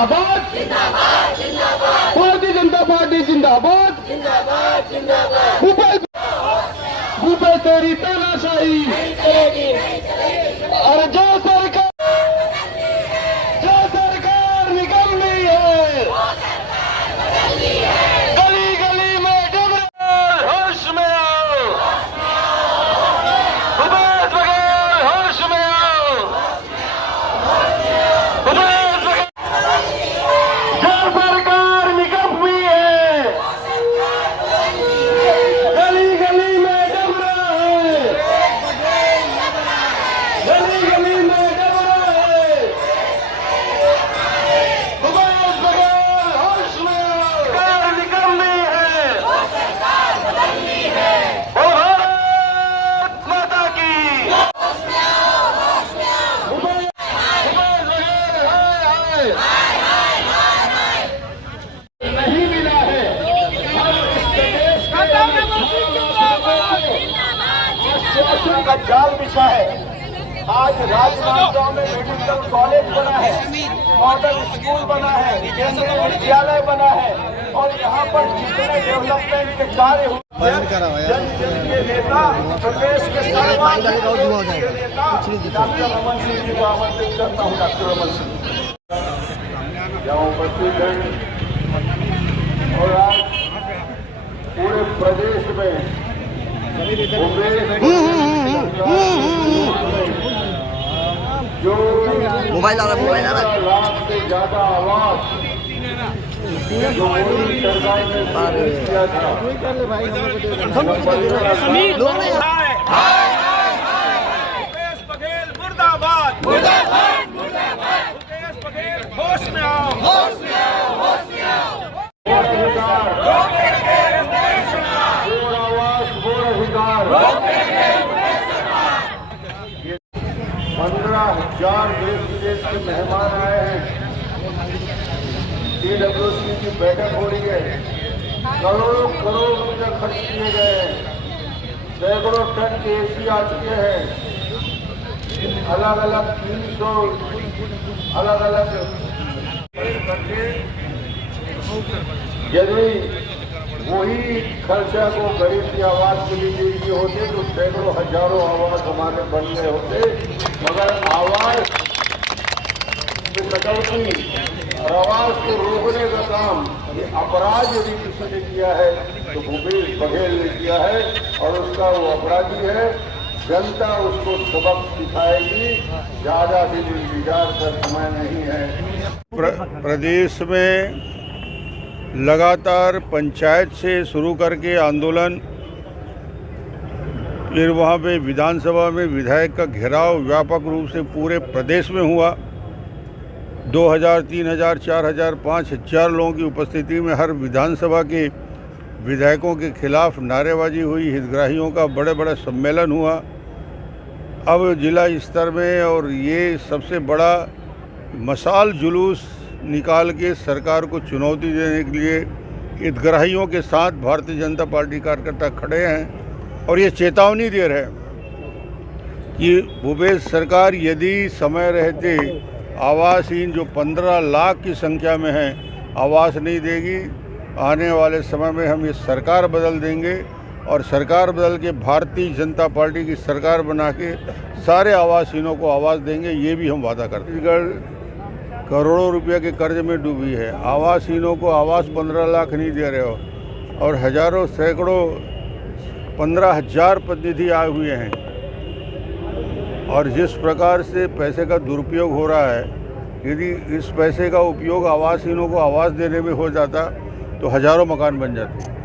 जिंदाबाद भारतीय जनता पार्टी जिंदाबाद भूपेश तेरी तानाशाही और जो सरकार निकम्मी है गली गली में डुबल होश में आओ भूपेश बघेल होश में आओ भूपेश बघेल जो सरकार निकम्मी है गली गली में डुब रहा है गली गली में डुब रहा है भूपेश बघेल होश में आओ सरकार निकम्मी है ओ भारत माता की भूपेश बघेल हाय नहीं मिला है आश्वासन का जाल बिछा है। आज राजनांदगांव में मेडिकल कॉलेज बना है, मॉडल स्कूल बना है, केंद्रीय विद्यालय बना है और यहाँ पर जितने डेवलपमेंट के कार्य हुए जन जन के नेता प्रदेश के सर्वाधिक नेता डॉक्टर रमन सिंह जी को आमंत्रित करता हूँ। डॉक्टर रमन सिंह यहाँ उपस्थित हैं और आज पूरे प्रदेश में जो मोबाइल आ रहा लाख से ज्यादा आवास जो मोदी सरकार ने किया था भूपेश बघेल मुर्दाबाद मुर्दाबाद मुर्दाबाद भूपेश बघेल होश में आओ होश में आओ होश में आओ वोट आवास वोट अधिकार 15,000 देश विदेश के मेहमान आए हैं। TWC की बैठक हो रही है। करोड़ों करोड़ रुपये खर्च किए गए हैं। सैकड़ों टन के AC आ चुके हैं। अलग अलग 300 अलग अलग यदि वही खर्चा को गरीब की आवाज के लिए दे दिए होते तो सैकड़ों हजारों आवास हमारे बन गए होते। मगर आवाज में कटौती और आवाज को रोकने का काम ये अपराध यदि किसी ने किया है तो भूपेश बघेल ने किया है और उसका वो अपराधी है। जनता उसको सबक सिखाएगी। ज्यादा दिन इंतजार का समय नहीं है। प्रदेश में लगातार पंचायत से शुरू करके आंदोलन, फिर वहाँ पे विधानसभा में विधायक का घेराव व्यापक रूप से पूरे प्रदेश में हुआ। 2000, 3000, 4000, 5000 लोगों की उपस्थिति में हर विधानसभा के विधायकों के खिलाफ नारेबाजी हुई। हितग्राहियों का बड़े बड़े सम्मेलन हुआ। अब जिला स्तर में और ये सबसे बड़ा मशाल जुलूस निकाल के सरकार को चुनौती देने के लिए हितग्राहियों के साथ भारतीय जनता पार्टी कार्यकर्ता खड़े हैं और ये चेतावनी दे रहे हैं कि भूपेश सरकार यदि समय रहते आवासहीन जो 15 लाख की संख्या में है आवास नहीं देगी, आने वाले समय में हम ये सरकार बदल देंगे और सरकार बदल के भारतीय जनता पार्टी की सरकार बना के सारे आवासहीनों को आवास देंगे। ये भी हम वादा करते हैं। छत्तीसगढ़ करोड़ों रुपए के कर्ज में डूबी है। आवासहीनों को आवास 15 लाख नहीं दे रहे हो और हजारों सैकड़ों 15,000 प्रतिनिधि आए हुए हैं। और जिस प्रकार से पैसे का दुरुपयोग हो रहा है, यदि इस पैसे का उपयोग आवासहीनों को आवास देने में हो जाता तो हजारों मकान बन जाते।